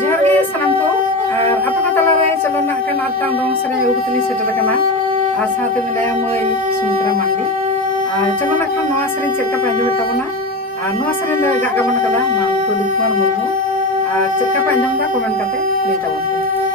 जोहार गे सानाम को और आप तला रे चलो ना कन आटांग दong सेरे उगतली सेटर कना और साथे मिलाया मई सुमित्रा मांडी और चलो ना खान नवा सेरे चेक का पांजो तबना और नवा सेरे द गागा बन कदा मा को दुखमान मुर्मु और चेक का पांजो दा कमेंट करते ले ताबो।